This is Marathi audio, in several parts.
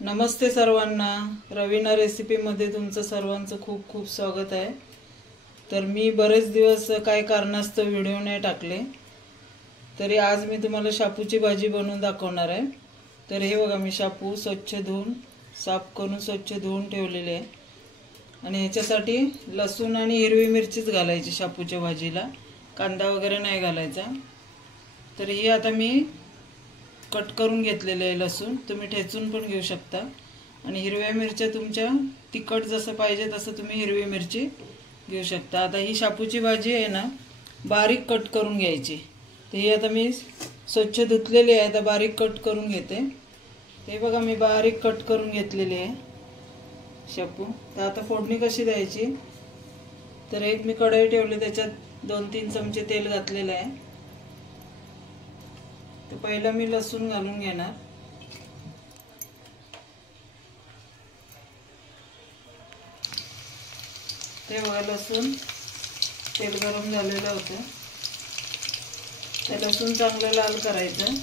नमस्ते सर्वांना, रवीना रेसिपीमध्ये तुमचं सर्वांचं खूप खूप स्वागत आहे। तर मी बरेच दिवस काय कारणास्तव व्हिडिओ नाही टाकले, तरी आज मी तुम्हाला शापूची भाजी बनवून दाखवणार आहे। तर हे बघा, मी शापू स्वच्छ धुवून साफ करून स्वच्छ धुवून ठेवलेले आहे आणि ह्याच्यासाठी लसूण आणि हिरवी मिरचीच घालायची शापूच्या भाजीला, कांदा वगैरे नाही घालायचा। तर हे आता मी कट करून घेतलेले आहे लसूण, तुम्ही ठेचून पण घेऊ शकता आणि हिरव्या मिरच्या तुमच्या तिखट जसं पाहिजे तसं तुम्ही हिरवी मिरची घेऊ शकता। आता ही शापूची भाजी आहे ना, बारीक कट करून घ्यायची। तर ही आता मी स्वच्छ धुतलेली आहे, आता बारीक कट करून घेते। हे बघा, मी बारीक कट करून घेतलेली आहे शापू। तर आता फोडणी कशी द्यायची, तर एक मी कढई ठेवली, त्याच्यात 2-3 चमचे तेल घातलेलं आहे। तर पहिला मी लसूण घालून घेणार। ते बघा, लसूण तेल गरम झालेलं होतं, ते लसूण चांगलं लाल करायचं।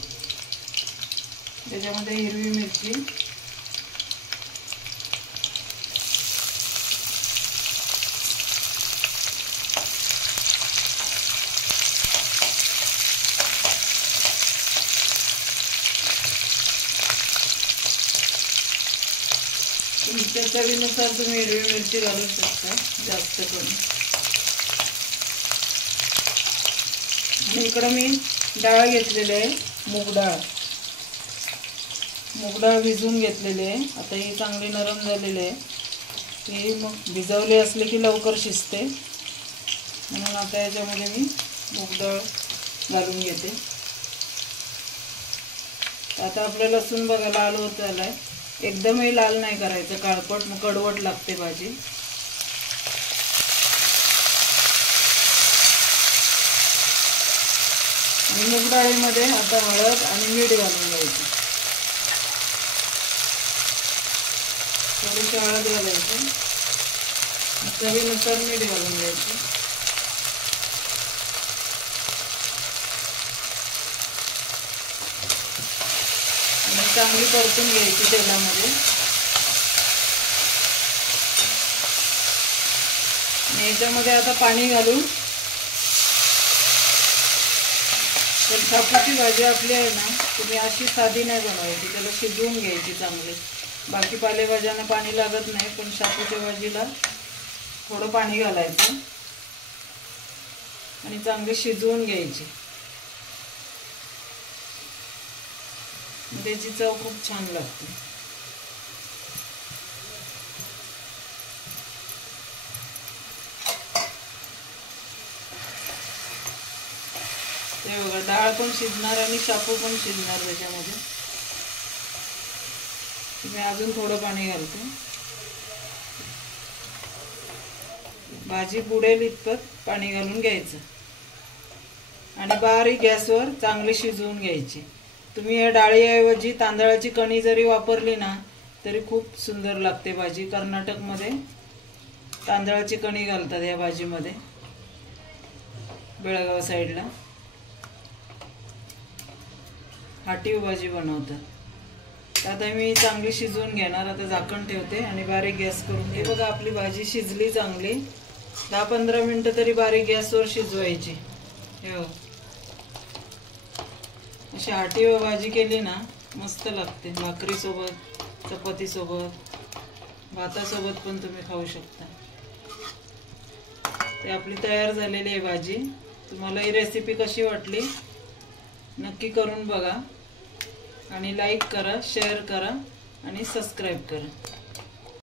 त्याच्यामध्ये हिरवी मिरची, तुमच्या चवीनुसार तुम्ही हिरवी मिरची घालू शकता जास्त करून। आणि इकडे मी डाळ घेतलेली आहे, मूग डाळ। मूग डाळ भिजवून घेतलेली आहे। आता ही चांगली नरम झालेली आहे, ही मग भिजवली असली की लवकर शिजते, म्हणून आता याच्यामध्ये मी मूग डाळ घालून घेते। आता आपलं लसूण बघा लाल होत आलाय, एकदमही लाल नाही करायचं, काळपट, मग कडवट लागते भाजी। आणि मूग डाळीमध्ये आता हळद आणि मीठ घालून घ्यायचं, थोडीशी हळद घालायची, चवीनुसार मीठ घालून घ्यायचं। चांगली परतून घ्यायची तेलामध्ये। आणि याच्यामध्ये आता पाणी घालून, तर शापूची भाजी आपली आहे ना, तुम्ही अशी साधी नाही बनवायची, त्याला शिजवून घ्यायची चांगली। बाकी पालेभाज्यांना पाणी लागत नाही, पण शापूच्या भाजीला थोडं पाणी घालायचं आणि चांगली शिजवून घ्यायची, त्याची चव खूप छान लागते। ते बघा, डाळ पण शिजणार आणि शापू पण शिजणार त्याच्यामध्ये। मी अजून थोडं पाणी घालते, भाजी बुडेल इतपत पाणी घालून घ्यायचं आणि बारीक गॅसवर चांगली शिजवून घ्यायची। तुम्ही या डाळीऐवजी तांदळाची कणी जरी वापरली ना, तरी खूप सुंदर लागते भाजी। कर्नाटकमध्ये तांदळाची कणी घालतात या भाजीमध्ये, बेळगाव साईडला हाटीव भाजी बनवतात। आता मी चांगली शिजवून घेणार, आता झाकण ठेवते आणि बारीक गॅस करून। हे बघा, आपली भाजी शिजली चांगली, 10-15 मिनिटं तरी बारीक गॅसवर शिजवायची। हे बघा, अशी हाटीव भाजी केली ना मस्त लागते, भाकरी सोबत, चपाती सोबत, भातासोबत पण तुम्ही खाऊ शकता। ते आपली तयार झालेली आहे भाजी। तुम्हाला ही रेसिपी कशी वाटली नक्की करून बघा आणि लाईक करा, शेअर करा आणि सबस्क्राईब करा।